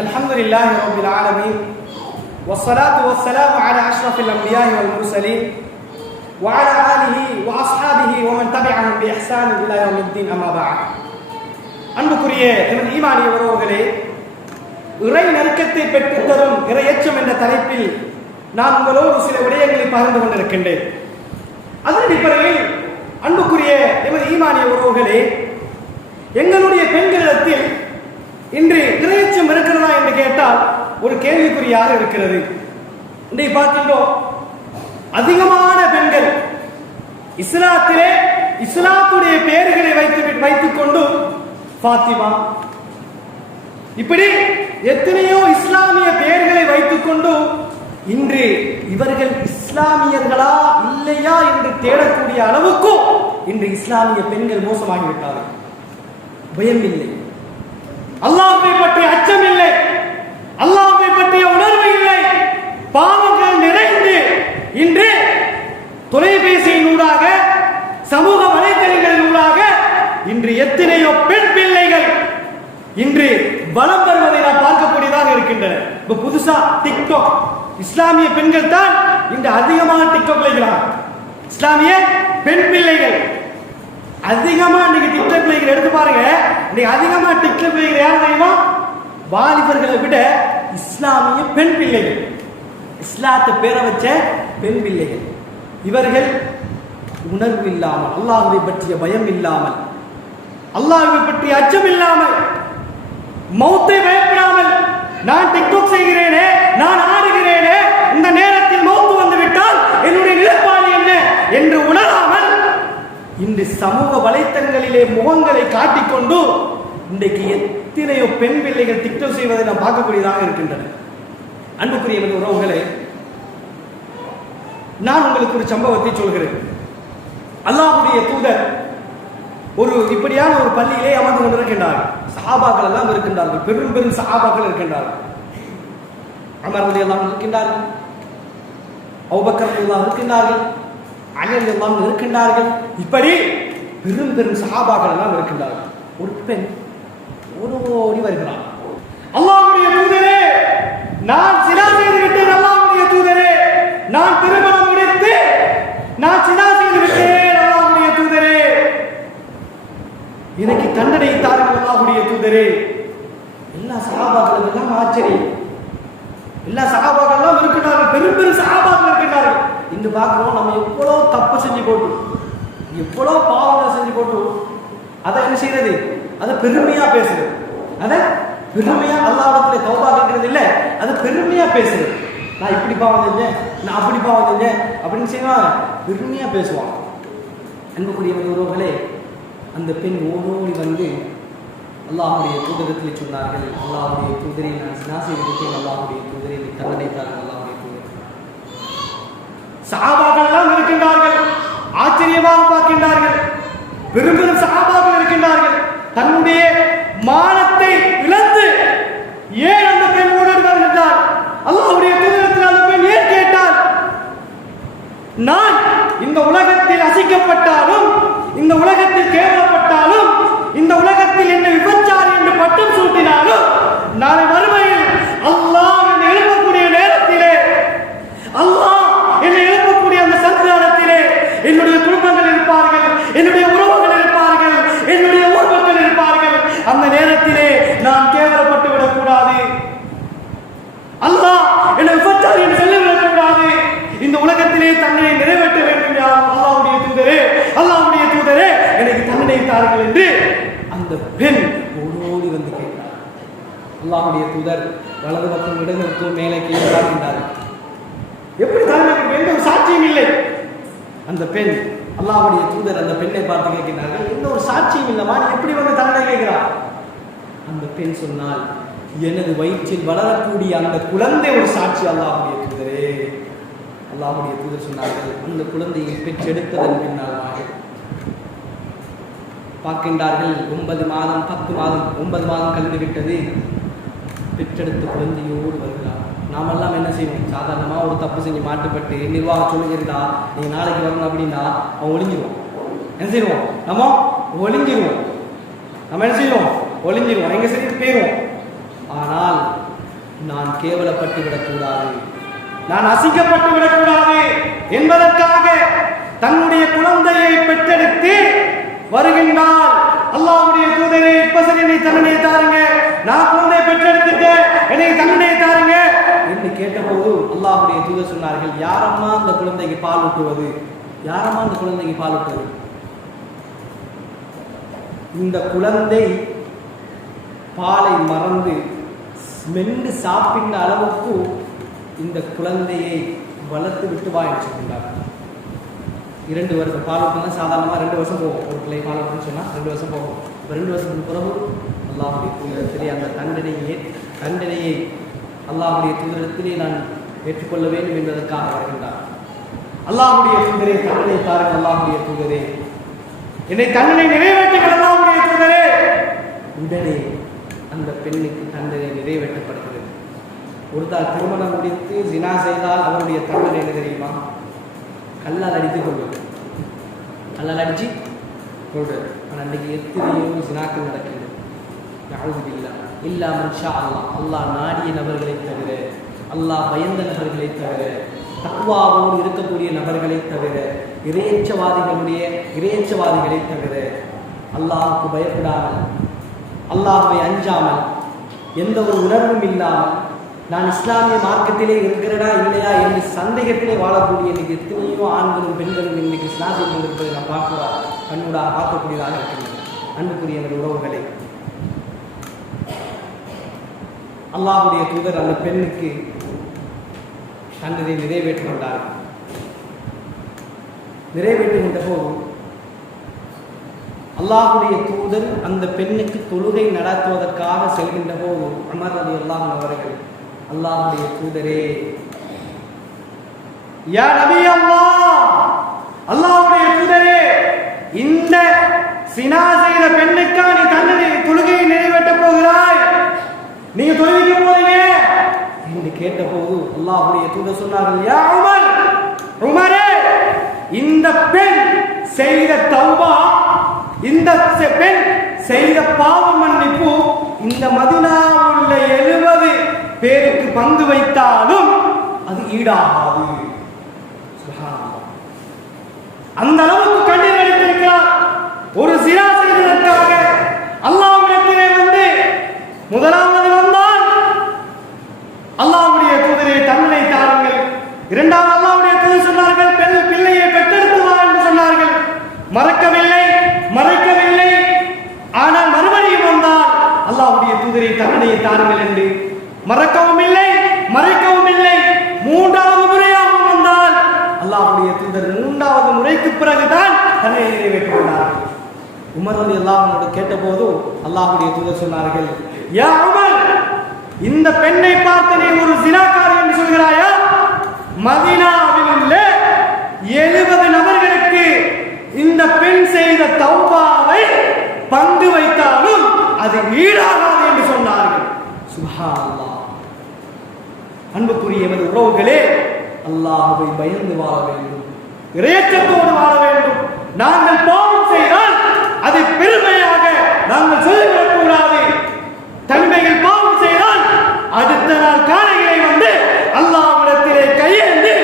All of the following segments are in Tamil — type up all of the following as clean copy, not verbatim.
الحمد لله رب العالمين والصلاة والسلام على أشرف الأنبياء والمرسلين وعلى آله وأصحابه ومن تبعهم بإحسان إلى يوم الدين أما بعد. அன்புக்குரிய எமது ஈமானிய உறவுகளே, இறை நெருக்கத்தை பெற்றுத் தரும் இறையச்சம் என்ற தலைப்பில் நான் உங்களோடு சில விடயங்களை பகிர்ந்து கொண்டிருக்கின்றேன். அதன் அடிப்படையில் அன்புக்குரிய எமது ஈமானிய உறவுகளே, எங்களுடைய பெண்களிடத்தில் இன்று இறையச்சம் இருக்கிறதா என்று கேட்டால் ஒரு கேள்விக்குறியாக இருக்கிறது. இன்றைக்கு பார்க்கின்றோம், அதிகமான பெண்கள் இஸ்லாத்திலே இஸ்லாத்துடைய பெயர்களை வைத்துக் கொண்டு ஃபாத்திமா, இப்படி எத்தனையோ இஸ்லாமிய பெயர்களை வைத்துக் கொண்டு இன்று இவர்கள் இஸ்லாமியர்களா இல்லையா என்று தேடக்கூடிய அளவுக்கும் இன்று இஸ்லாமிய பெண்கள் மோசமாகிவிட்டார்கள். பயம் இல்லை, அல்லாஹ்வை பற்றிய அச்சம் இல்லை, அல்லாஹ்வை பற்றிய உணர்வு இல்லை, பாவங்கள் நிறைந்து இன்று தொலைபேசியினூடாக சமூக வலைதளங்களினூடாக இன்று எத்தனையோ பெண் பிள்ளைகள் இன்று வலம் வருவதை நாம் பார்க்கக்கூடியதாக இருக்கின்றன. இப்ப புதுசா டிக்டாக், இஸ்லாமிய பெண்கள் தான் இன்று அதிகமாக டிக்டாக் இருக்கிறார். இஸ்லாமிய பெண் பிள்ளைகள் அதிகமா இன்னைக்கு டிக்டாக் பிள்ளைகள் எடுத்து பாருங்க. இன்னைக்கு அதிகமா டிக்டாக் பிள்ளைகள் யார் தெரியுமா? வாலிபர்களை விட இஸ்லாமிய பெண் பிள்ளைகள், இஸ்லாத்தை பேர வச்ச பெண் பிள்ளைகள். இவர்கள் உணர்வு இல்லாமல், அல்லாஹ்வை பற்றிய பயம் இல்லாமல், அல்லாஹ்வை பற்றிய அச்சம் இல்லாமல், மௌத்தை பயப்படாமல், நான் டிக்டாக் செய்கிறேனே, நான் ஆடுகிறேனே, இந்த நேரத்தில் மௌத்து வந்துவிட்டால் என்னுடைய நிலைப்பாடு என்ன என்று உணராமல் இன்று சமூக வலைத்தளங்களிலே முகங்களை காட்டிக்கொண்டு இன்றைக்கு எத்தனையோ பெண் பிள்ளைகள் டிக்டாக் செய்வதை நாம் பார்க்கக்கூடியதாக இருக்கின்றன. அன்புக்குரிய உறவுகளே, நான் உங்களுக்கு ஒரு சம்பவத்தை சொல்கிறேன். அல்லாஹ்வுடைய தூதர் ஒரு இப்படியான ஒரு பள்ளியிலே அமர்ந்து கொண்டிருக்கின்றார்கள். சஹாபாக்கள் எல்லாம் இருக்கின்றார்கள், பெரும் பெரும் சஹாபாக்கள் இருக்கின்றார்கள். உமர் ரலியல்லாஹு இருக்கின்றார்கள், அபூபக்கர் ரலியல்லாஹு இருக்கின்றார்கள், அலி ரலியல்லாஹு இருக்கின்றார்கள். இப்படி பெரும் பெரும் சஹாபாக்கள் எல்லாம் இருக்கின்றார்கள். ஒரு பெண் ஓடி வருகிறார். அல்லாஹ்வுடைய தூதரே, நான் சினா செய்து விட்டேன். அல்லாஹ்வுடைய தூதரே, நான் திருமணம் முடித்து நான் சினா செய்து விட்டேன். அல்லாஹ்வுடைய தூதரே, எனக்கு தண்டனை தாருங்கள். அல்லாஹ்வுடைய தூதரே. எல்லா சஹாபாக்களும் எல்லாம் ஆச்சரியம். எல்லா சஹாபாக்கள் எல்லாம் இருக்கிறார்கள், பெரும் பெரும் சஹாபாக்கள் இருக்கிறார்கள். இன்று பார்க்கிறோம், நம்ம எவ்வளோ தப்பு செஞ்சு போட்டு, எவ்வளோ பாவங்கள் செஞ்சு போட்டு அதை என்ன செய்யறது? அதை பெருமையா பேசுறது, அதை பெருமையா அல்லாஹ்விடத்துல தௌபா கேட்கறது இல்லை, அது பெருமையா பேசுறது. நான் இப்படி பாவம் செஞ்சேன், நான் அப்படி பாவம் செஞ்சேன் அப்படின்னு செய்வாங்க, பெருமையா பேசுவாங்க. அன்புக்குரிய உறவுகளே, அந்த பெண் ஓடோடி வந்து அல்லாஹ்வுடைய தூதரத்தில் சொன்னார்கள், அல்லாஹ்வுடைய தூதரை நான் சினா செய்து விட்டேன். அல்லாஹ்வுடைய தூதரை தண்டனை தாருங்கள். அல்லாஹ்வுடைய தூதர். சஹாபாக்கள் எல்லாம் இருக்கின்றார்கள், ஆச்சரியமாக பார்க்கின்றார்கள். பெரும் பெரும் சஹாபாக்கள் இருக்கின்றார்கள். தன்னுடைய மானத்தை இழந்து ஏன் அந்த பெண் ஓடுகிறார் என்றால், அல்லாஹ்வுடைய தூதரத்தில் அந்த பெண் ஏன் கேட்டால், நான் இந்த உலகத்தில் அசிக்கப்பட்டாலும், இந்த உலகத்தில் கேவலப்பட்டாலும், இந்த உலகத்தில் என்னை விபச்சாரி என்று பட்டம் சூட்டினாலும், நாளை மறுமையில் அல்லாஹ் என்னை எழுப்பக்கூடிய நேரத்திலே, அல்லாஹ் என்னை எழுப்பக்கூடிய அந்த சன்னிதானத்திலே என்னுடைய குடும்பங்கள் இருப்பார்கள், என்னுடைய உறவுகள் இருப்பார்கள், என்னுடைய ஊர் மக்கள் இருப்பார்கள். அந்த நேரத்திலே நான் கேவலப்பட்டு விடக்கூடாது. அல்லாஹ் என்னை விபச்சாரி என்று சொல்லிவிடக் கூடாது. இந்த உலகத்திலே தன்னை நிறைவேற்ற வேண்டும். அல்லாஹ்வுடைய தூதரே, அல்லாஹ்வுடைய தூதரே, எனக்கு தண்டனை தாருங்கள் என்று அந்த பெண் ஓடோடி வந்து கேட்டார். அல்லாஹ்வுடைய தூதர் வலது பக்கம் இடது பக்கம் மேலே கீழே பார்க்கின்றார்கள். எப்படி தண்டனை? எந்த ஒரு சாட்சியும் இல்லை. அந்த பெண், அல்லாஹ்வுடைய தூதர் அந்த பெண்ணை பார்த்து கேட்கிறார்கள், எந்த ஒரு சாட்சியும் இல்லைமா, நீ எப்படி வந்து தண்டனை கேட்கிறார்? அந்த பெண் சொன்னால், எனது வயிற்றில் வளரக்கூடிய அந்த குழந்தை ஒரு சாட்சி. அல்லாஹ்வுடைய தூதரே, அல்லாஹ்வுடைய தூதர் சொன்னார்கள், அந்த குழந்தையை பெற்றெடுத்ததன் பின்னால் பார்க்கின்றார்கள், 9 மாதம் 10 மாதம் 9 மாதம் கழிந்து விட்டது. பெற்றெடுத்த குழந்தையோடு வருகிறார். நாமெல்லாம் என்ன செய்வோம்? சாதாரணமாக ஒரு தப்பு செஞ்சு மாட்டுப்பட்டு நிர்வாகம் சொல்லியிருந்தா நீ நாளைக்கு வரணும் அப்படின்னா அவன் ஒளிஞ்சிருவான். என்ன செய்வோம்? நம்ம ஒளிஞ்சிருவோம். நம்ம என்ன செய்வோம்? ஒளிஞ்சிருவோம், எங்க சரி போயிடுவோம். ஆனால் நான் கேவலப்பட்டு விடக்கூடாது, நான் அசிங்கப்பட்டு விடக்கூடாது என்பதற்காக தன்னுடைய குழந்தையை பெற்றெடுத்து வருகின்றார். அல்லாஹ்வுடைய தூதரே, இப்ப சரி என்னை தண்டனை தாருங்க, நான் குழந்தையை பெற்றெடுத்துட்டேன், எனக்கு தண்டனை தாருங்க என்று கேட்டபோது அல்லாஹ்வுடைய தூதர் சொன்னார்கள், யாரம்மா அந்த குழந்தைக்கு பால் ஊட்டுவது? யாரம்மா அந்த குழந்தைக்கு பால் ஊட்டுவது? இந்த குழந்தை பாலை மறந்து மென்று சாப்பிட்ட அளவுக்கு இந்த குழந்தையை வளர்த்து விட்டு வா என்று சொல்கின்றார். 2 வருஷம் பால் ஊட்டினா சாதாரணமாக 2 வருஷம் போகும். ஒரு பிள்ளை பால் ஊட்டுன்னு சொன்னால் 2 வருஷம் போகும். 2 வருஷத்துக்கு பிறகு அல்லாஹ்வுடைய தூதரிடத்திலே அந்த தண்டனையை அல்லாஹ்வுடைய தூதரிடத்திலே நான் ஏற்றுக்கொள்ள வேண்டும் என்பதற்காக வருகின்றார். அல்லாஹ்வுடைய தூதரே, தண்டனை தாருங்கள், அல்லாஹ்வுடைய தூதரே, என்னை தண்டனை நிறைவேற்றுங்கள், அல்லாஹ்வுடைய தூதரே. உடனே அந்த பெண்ணுக்கு தண்டனை நிறைவேற்றப்படுகிறது. ஒருத்தால் திருமணம் முடித்து ஜினா செய்தால் அவருடைய தண்டனை என்ன தெரியுமா? கல்லால் அடித்துக் கொள்வது. கல்லால் அடிச்சு கொள்வது. ஆனால் அன்றைக்கு எத்தனையோ ஜினாக்கள் நடக்கிறது. இல்லா மன்ஷா அல்லாஹ், அல்லாஹ் நாடிய நபர்களை தவிர, அல்லாஹ் பயந்த நபர்களை தவிர, தக்வாவோடு இருக்கக்கூடிய நபர்களை தவிர, இறையச்சவாதிகளை தவிர, அல்லாஹுக்கு பயப்படாமல், அல்லாஹ்வை அஞ்சாமல், எந்த ஒரு உணர்வும் இல்லாமல், நான் இஸ்லாமிய மார்க்கத்திலே இருக்கிறதா இல்லையா என்று சந்தேகத்திலே வாழக்கூடிய இன்னைக்கு எத்தனையோ ஆண்களும் பெண்களும் இன்னைக்கு இஸ்லாமிய இருப்பதை நான் கண்ணூடாக பார்க்கக்கூடியதாக இருக்கிறது. அன்புக்குரிய உறவுகளை, அல்லாஹ்வுடைய தூதர் அந்த பெண்ணுக்கு தண்டனை நிறைவேற்றுகின்றார். நிறைவேற்றுகின்ற போது அல்லாஹ்வுடைய தூதர் அந்த பெண்ணுக்கு தொழுகை நடத்துவதற்காக செல்கின்ற போது உமர் ரலியல்லாஹு அன்ஹு அவர்கள், அல்லாஹ்வுடைய தூதரே, யா நபி அல்லாஹ், அல்லாஹ்வுடைய தூதரே, இந்த சினா செய்த பெண்ணுக்கா நீ தண்டனை தொழுகையை நிறைவேற்ற போகிறாய்? நீங்க தொழுவிக்க போறீங்க என்று கேட்டபோது அல்லாஹ்வுடைய தூதர் சொன்னார்கள், யா உமர், உமரே, இந்த பெண் செய்த தௌபா, இந்த பெண் செய்த பாவ மன்னிப்பு இந்த மதீனாவில் உள்ள 70 பேருக்கு பங்கு வைத்தாலும் அது ஈடாகாது. சுப்ஹானல்லாஹ், அந்த அளவுக்கு கண்ணீர் வடித்திருக்கிறார். ஒரு ஸினா செய்ததற்காக அல்லாஹ்விடத்திலே வந்து முதலாவது வந்தால் அல்லாஹ்வுடைய தூதரே தண்டனை தாருங்கள். இரண்டாவது அல்லாஹ்வுடைய தூதர் சொன்னார்கள், பிள்ளையை பெற்றெடுத்து வா என்று சொன்னார்கள். மறைக்கவில்லை. ஆனால் மறுபடியும் வந்தால் அல்லாஹ்வுடைய தூதரே தண்டனையை தாருங்கள் என்று மறைக்கவும் இல்லை. 3வது முறையாகவும் வந்தால் அல்லாஹ்வுடைய தூதர் 3வது முறைக்கு பிறகுதான் தண்டனை நிறைவேற்றுகிறார்கள். உமர் ரலியல்லாஹு அன்ஹு கேட்டபோது அல்லாஹ்வுடைய தூதர் சொன்னார்கள், யா உமர், இந்த பெண்ணை பார்த்து நீ ஒரு ஸினாக்காரி என்று சொல்கிறாயா? மதீனாவில் உள்ள 70 நபர்களுக்கு இந்த பெண் செய்த தௌபாவை பங்கு வைத்தாலும் அது ஈடாகாது என்று சொன்னார்கள். சுப்ஹானல்லாஹ். அன்புக்குரிய எமது உறவுகளே, அல்லாஹ்வை பயந்து வாழ வேண்டும், இறையச்சத்தோடு வாழ வேண்டும். நாங்கள் பாவம் செய்தால் அதை பெருமையாக நாங்கள் சொல்லிவிடக் கூடாது. தன்மைகள் பாவம் செய்தால் அடுத்த நாள் காலையிலே வந்து அல்லாஹ்விடத்திலே கையேந்தி,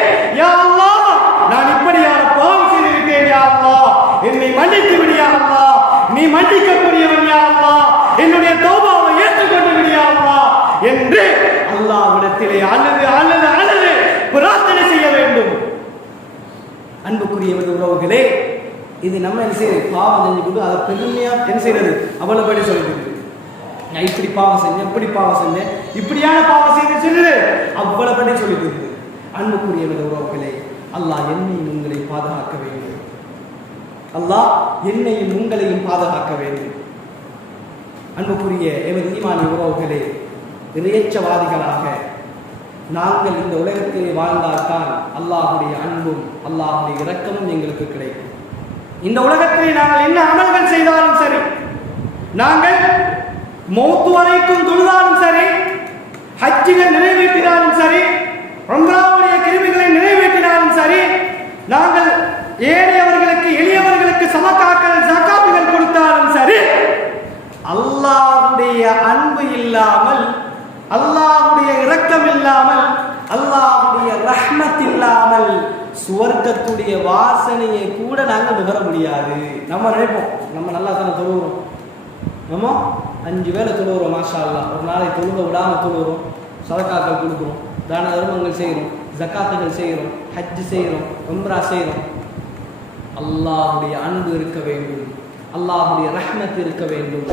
யா அல்லாஹ், நான் இப்படியான பாவம் செய்திருக்கேன், யா அல்லாஹ், என்னை மன்னித்து விடு யா அல்லாஹ், நீ மன்னிக்கக்கூடியவன் யா அல்லாஹ், என்னுடைய தௌபாவை ஏற்றுக்கொண்டு விடு யா அல்லாஹ் என்று அல்லாஹ்விடத்திலே அழுது பிரார்த்தனை செய்ய வேண்டும். அன்புக்குரிய உறவுகளே, இது நம்ம என்ன செய்யுது? பாவம் செஞ்சு கொண்டு அதை பெருமையா என்ன செய்யறது? அவ்வளவுபடி சொல்லிட்டு நான் இப்படி பாவம் செஞ்சேன், இப்படி பாவம் செஞ்சேன், இப்படியான பாவம் செய்து சொல்லுது, அவ்வளவுபடி சொல்லிட்டு இருக்குது. அன்புக்குரிய உறவுகளே, அல்லாஹ் என்னையும் உங்களை பாதுகாக்க வேண்டும். அல்லாஹ் என்னையும் உங்களையும் பாதுகாக்க வேண்டும். அன்புக்குரிய எமது ஈமானிய உறவுகளே, இறையச்சவாதிகளாக நாங்கள் இந்த உலகத்தில் வாழ்ந்தால்தான் அல்லாஹ்வுடைய அன்பும் அல்லாஹ்வுடைய இரக்கமும் எங்களுக்கு கிடைக்கும். இந்த உலகத்தில் நாங்கள் என்ன அமல்கள் செய்தாலும் சரி, நாங்கள் மௌத்து வரைக்கும் தொழுதாலும் சரி, ஹஜ்ஜிகள் நிறைவேற்றினாலும் சரி, உம்ராவுடைய கிருமிகளை நிறைவேற்றினாலும் சரி, நாங்கள் ஏழையவர்களுக்கு எளியவர்களுக்கு ஜகாத்துகள் கொடுத்தாலும் சரி, அல்லாஹ்வுடைய அன்பு இல்லாமல், அல்லாஹ்வுடைய இரக்கம் இல்லாமல், அல்லாஹ்வுடைய ரஹ்மத் இல்லாமல் சுவர்க்கத்துடைய வாசனையை கூட நாங்கள் நுகர முடியாது. நம்ம நினைப்போம் நம்ம நல்லா தானே தொழுகிறோம், நம்ம 5 வேளை தொழுகிறோம், மாஷா அல்லாஹ், ஒரு நாளை தொழுக விடாமல் தொழுகிறோம், சதகாக்கள் கொடுக்குறோம், தான தர்மங்கள் செய்கிறோம், ஜக்காத்துகள் செய்கிறோம், ஹஜ் செய்கிறோம், உம்ரா செய்கிறோம். அல்லாஹ்வுடைய அன்பு இருக்க வேண்டும், அல்லாஹ்வுடைய ரஹ்மத் இருக்க வேண்டும்,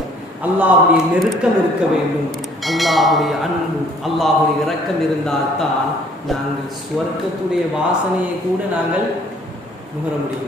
அல்லாஹ்வுடைய நெருக்கம் இருக்க வேண்டும். அல்லாஹ்வுடைய அன்பு, அல்லாஹ்வுடைய இரக்கம் இருந்தால்தான் நாங்கள் சுவர்க்கத்துடைய வாசனையை கூட நாங்கள் நுகர முடியும்.